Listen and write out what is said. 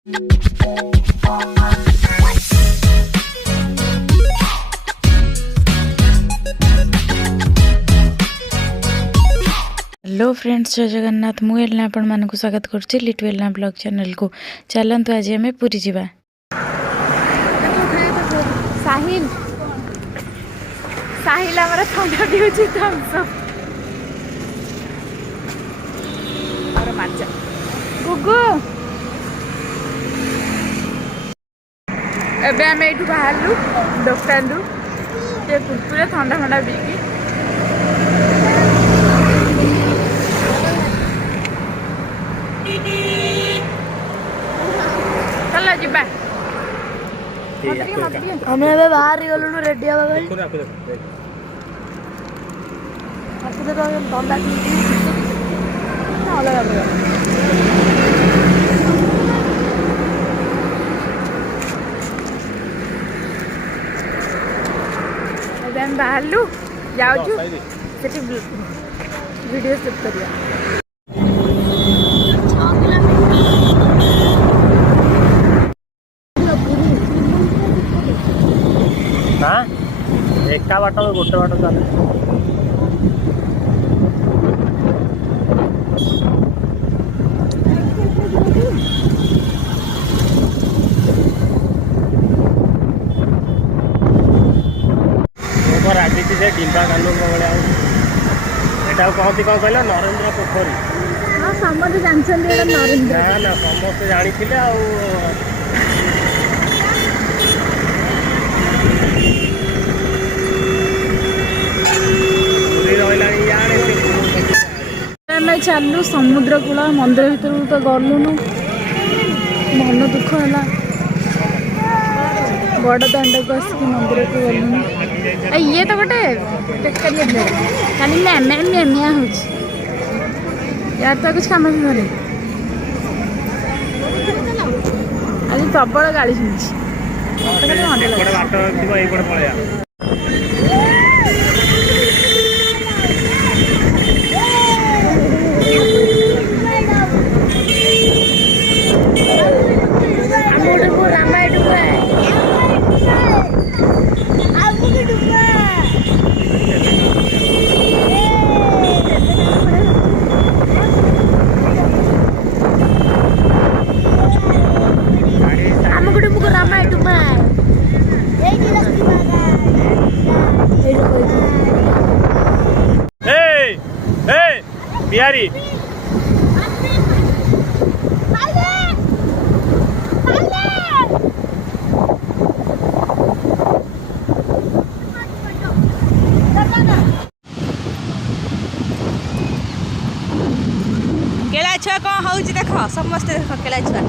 Hello friends, जय जगन्नाथ। मु एलना आपण मानक स्वागत करछि लिटू एलना ब्लॉग चैनल को। चलंतु आज हमें पुरी जीवा। साहिल साहिल हमारा थंडा पिउछि थम्स अप। और माचा गुगु एबे आम एठू बाहरलु दुकान रु ते कुरकुरे ठंडा ठंडा पीकी चलो जीवा। हमें ଏବେ ବାହାରି ଗଲୁଣୁ ରେଡି ହବା ପାଇଁ। ଥଣ୍ଡା ଅଲଗା ପ୍ରକାର। ଏବେ ଆମେ ବାହାରିଲୁ ଯାଉଛୁ ସେଠି ଭିଡ଼ିଓ ସୁଟ୍ କରିବା। एका बाट गोटे बाट चले राजी से डिम्बा कानून भाया यहाँ कहती कौन कहल नरेंद्र पोखरी। हाँ समझे जानते नरेंद्र ना समस्ते जानी चलू समुद्र कूल मंदिर भीतर तो गलुनु मन दुख है बड़ दांड को आसिक मंदिर को गलुनु। ये तो गोटे बेकारिया खाली मैमिया हो यार तो कुछ काम नहीं आज प्रबल गाड़ी शुणी बिहारी केला छुआ कौन हूँ देख समस्ते देख केला छुआ